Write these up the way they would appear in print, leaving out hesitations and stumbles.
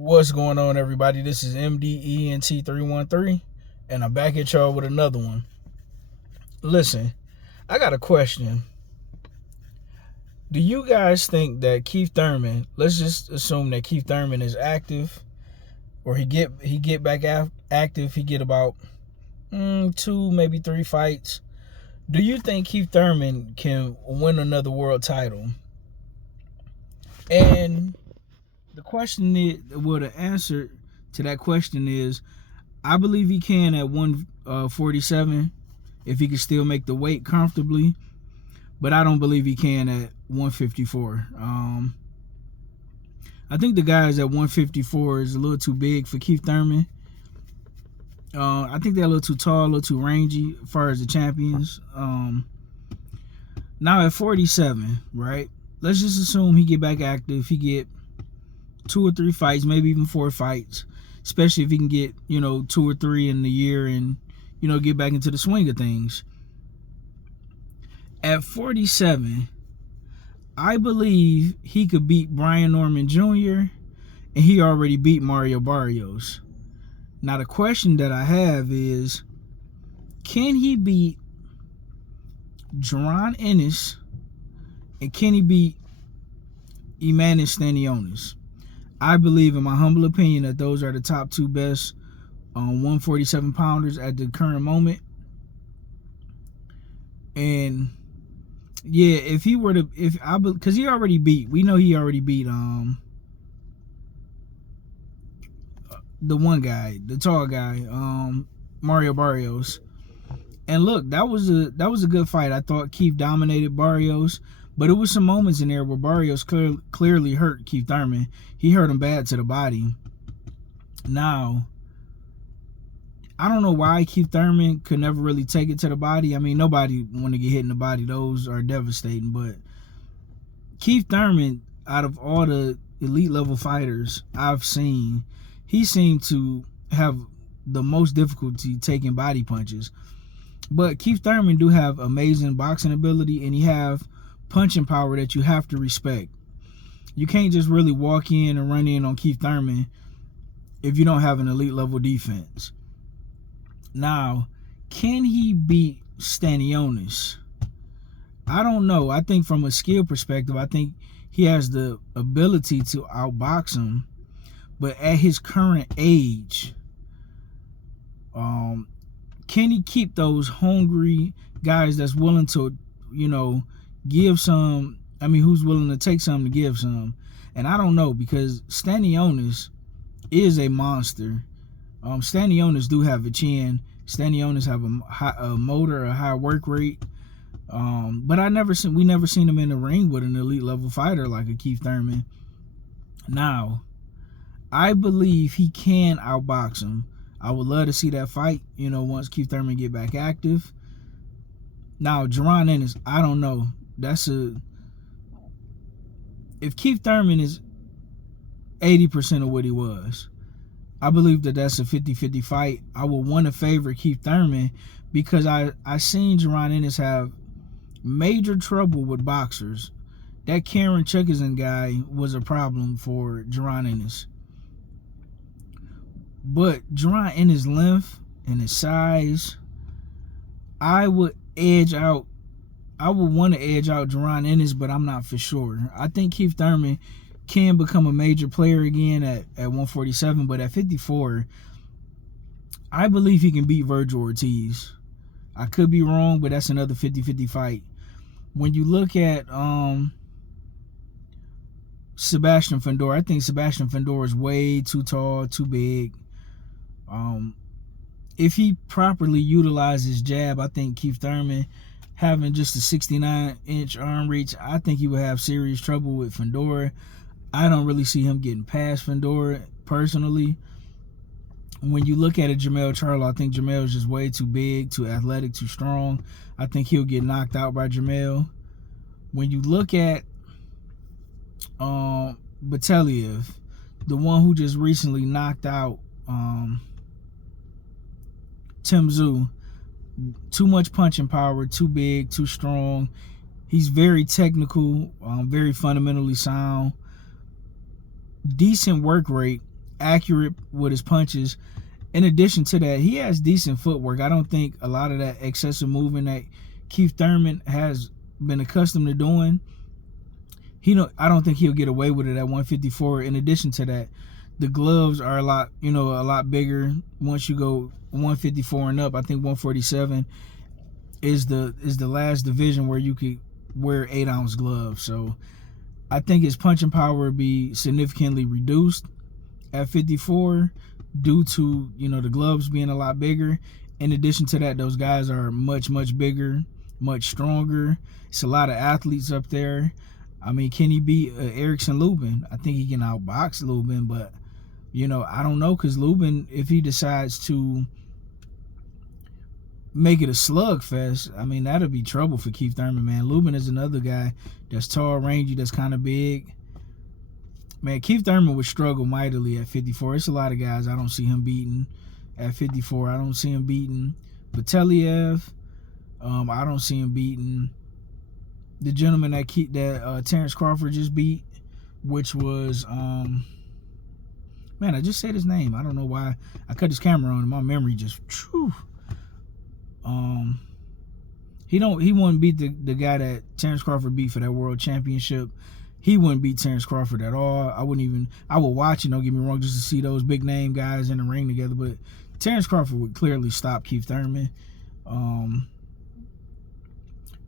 What's going on, everybody? This is MDENT313, and I'm back at y'all with another one. Listen, I got a question. Do you guys think that Keith Thurman, let's just assume that Keith Thurman is active, or he get back active, he get about 2, maybe 3 fights. Do you think Keith Thurman can win another world title? And the answer to that question is, I believe he can at 147 if he can still make the weight comfortably, but I don't believe he can at 154. I think the guys at 154 is a little too big for Keith Thurman. I think they're a little too tall, a little too rangy as far as the champions. Now at 47, right? Let's just assume he get back active. He get 2 or 3 fights, maybe even 4 fights, especially if he can get, 2 or 3 in the year and, get back into the swing of things. At 47, I believe he could beat Brian Norman Jr., and he already beat Mario Barrios. Now, the question that I have is, can he beat Jaron Ennis, and can he beat Emanis Stanionis? I believe, in my humble opinion, that those are the top 2 best 147 pounders at the current moment. And yeah, because he already beat, we know he already beat the one guy, the tall guy, Mario Barrios. And look, that was a good fight. I thought Keith dominated Barrios, but it was some moments in there where Barrios clearly hurt Keith Thurman. He hurt him bad to the body. Now, I don't know why Keith Thurman could never really take it to the body. I mean, nobody want to get hit in the body. Those are devastating. But Keith Thurman, out of all the elite level fighters I've seen, he seemed to have the most difficulty taking body punches. But Keith Thurman do have amazing boxing ability, and he have punching power that you have to respect. You can't just really walk in and run in on Keith Thurman if you don't have an elite level defense. Now, can he beat Stanionis? I don't know. I think from a skill perspective, I think he has the ability to outbox him. But at his current age, can he keep those hungry guys that's willing to, give some? I mean, who's willing to take some to give some? And I don't know, because Stanionis is a monster. Stanionis do have a chin. Stanionis have a motor, a high work rate. But we never seen him in the ring with an elite level fighter like a Keith Thurman. Now, I believe he can outbox him. I would love to see that fight, once Keith Thurman get back active. Now, Jaron Ennis, I don't know. If Keith Thurman is 80% of what he was, I believe that's a 50-50 fight. I would want to favor Keith Thurman because I seen Jaron Ennis have major trouble with boxers. That Karen Chuckison guy was a problem for Jaron Ennis. But Jaron Ennis' length and his size, I would want to edge out Jaron Ennis, but I'm not for sure. I think Keith Thurman can become a major player again at 147, but at 54, I believe he can beat Virgil Ortiz. I could be wrong, but that's another 50-50 fight. When you look at Sebastian Fundora, I think Sebastian Fundora is way too tall, too big. If he properly utilizes his jab, I think Keith Thurman, having just a 69-inch arm reach, I think he would have serious trouble with Fundora. I don't really see him getting past Fundora personally. When you look at Jamel Charlo, I think Jamel is just way too big, too athletic, too strong. I think he'll get knocked out by Jamel. When you look at Bateliev, the one who just recently knocked out Tim Tszyu, too much punching power, too big, too strong. He's very technical, very fundamentally sound. Decent work rate. accurate with his punches. In addition to that, he has decent footwork. I don't think a lot of that excessive movement that Keith Thurman has been accustomed to doing, I don't think he'll get away with it at 154. In addition to that, the gloves are a lot bigger once you go 154 and up. I think 147 is the last division where you could wear 8-ounce gloves. So I think his punching power would be significantly reduced at 54 due to the gloves being a lot bigger. In addition to that, those guys are much bigger, much stronger. It's a lot of athletes up there. I mean, can he beat Erickson Lubin? I think he can outbox Lubin, but I don't know, because Lubin, if he decides to make it a slugfest, I mean, that'll be trouble for Keith Thurman, man. Lubin is another guy that's tall, rangy, that's kind of big. Man, Keith Thurman would struggle mightily at 54. It's a lot of guys I don't see him beating at 54. I don't see him beating Bateliev. I don't see him beating the gentleman that Terrence Crawford just beat, which was man, I just said his name. I don't know why I cut his camera on and my memory just he wouldn't beat the guy that Terrence Crawford beat for that world championship. He wouldn't beat Terrence Crawford at all. I would watch it, don't get me wrong, just to see those big name guys in the ring together, but Terrence Crawford would clearly stop Keith Thurman.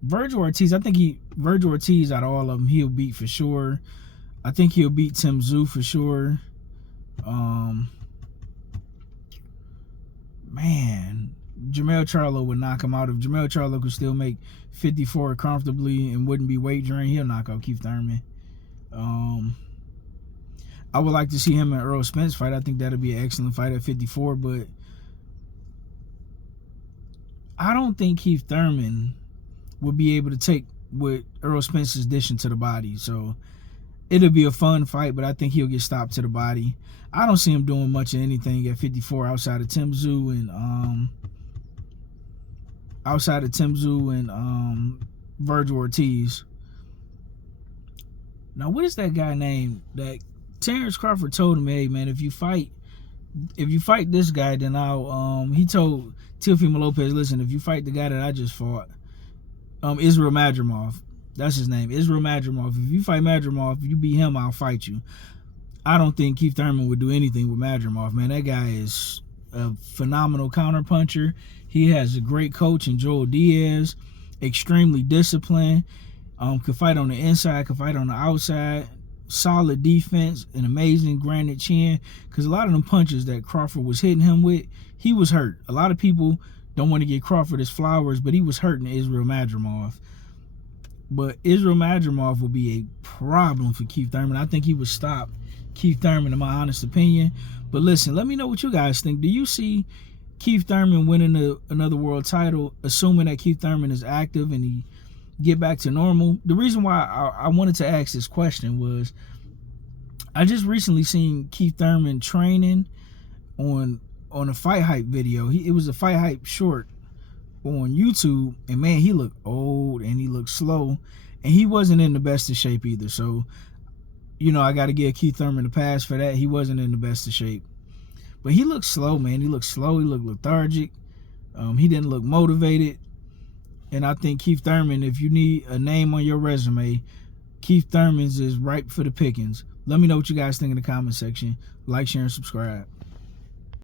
Virgil Ortiz, I think Virgil Ortiz, out of all of them, he'll beat for sure. I think he'll beat Tim Tszyu for sure. Man, Jermell Charlo would knock him out. If Jermell Charlo could still make 54 comfortably and wouldn't be weight drained, he'll knock out Keith Thurman. I would like to see him and Errol Spence fight. I think that'll be an excellent fight at 54, but I don't think Keith Thurman will be able to take what Errol Spence is dishing to the body. So it'll be a fun fight, but I think he'll get stopped to the body. I don't see him doing much of anything at 54 outside of Tim Tszyu and Virgil Ortiz. Now, what is that guy named that Terrence Crawford told him, hey man, if you fight this guy, then he told Teofimo Lopez, listen, if you fight the guy that I just fought, Israel Madrimov, that's his name, Israel Madrimov, if you fight Madrimov, if you beat him, I'll fight you. I don't think Keith Thurman would do anything with Madrimov, man. That guy is a phenomenal counterpuncher. He has a great coach in Joel Diaz, extremely disciplined, could fight on the inside, could fight on the outside, solid defense, an amazing granite chin, because a lot of them punches that Crawford was hitting him with, he was hurt. A lot of people don't want to give Crawford his flowers, but he was hurting Israel Madrimov. But Israel Madrimov will be a problem for Keith Thurman. I think he would stop Keith Thurman, in my honest opinion. But listen, let me know what you guys think. Do you see Keith Thurman winning another world title, assuming that Keith Thurman is active and he get back to normal? The reason why I wanted to ask this question was I just recently seen Keith Thurman training on a Fight Hype video. It was a Fight Hype short on YouTube, and man, he looked old and he looked slow, and he wasn't in the best of shape either. So, I got to give Keith Thurman a pass for that. He wasn't in the best of shape, but he looked slow, man. He looked slow. He looked lethargic. He didn't look motivated. And I think Keith Thurman, if you need a name on your resume, Keith Thurman's is ripe for the pickings. Let me know what you guys think in the comment section. Like, share, and subscribe.